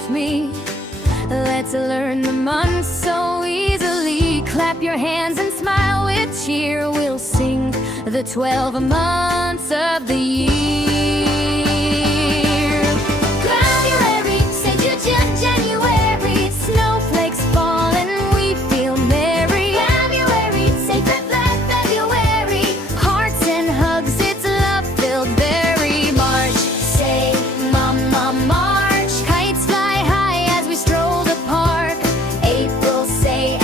with me. Let's learn the months so easily. Clap your hands and smile with cheer. We'll sing the 12 months of the year. January, say January. Snowflakes fall and we feel merry. February, say February. Hearts and hugs, it's love-filled berry. March, say Mama March. Kites fly high as we stroll the park. April, say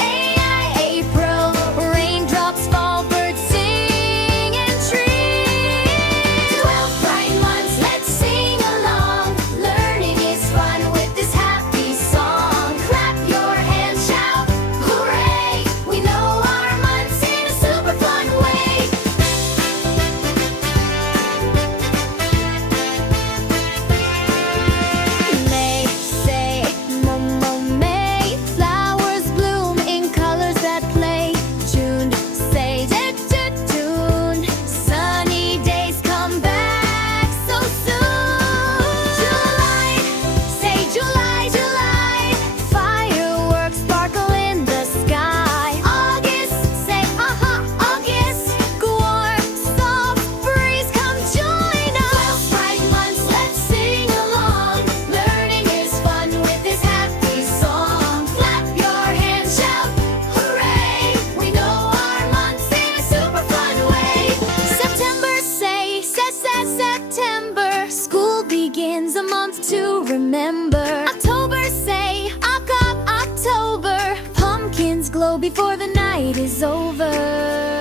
April. Raindrops fall, birds sing and trees. 12 bright months, let's sing along. Learning is fun with this happy song. Clap your hands, shout hooray. We know our months in a super fun way. May, say Momo May. Flowers bloom in colors that play. June, say June. Sunny days come back so soon. July, say July. Fireworks sparkle in the sky. August, say August. Warm, soft breeze, come join us. 12 bright months, let's sing along. Learning is fun with this happy song. Clap your hands, shout hooray. We know our months in a super fun way. September, say September. School begins, a month to remember. October, say October. Pumpkins glow before the night is over.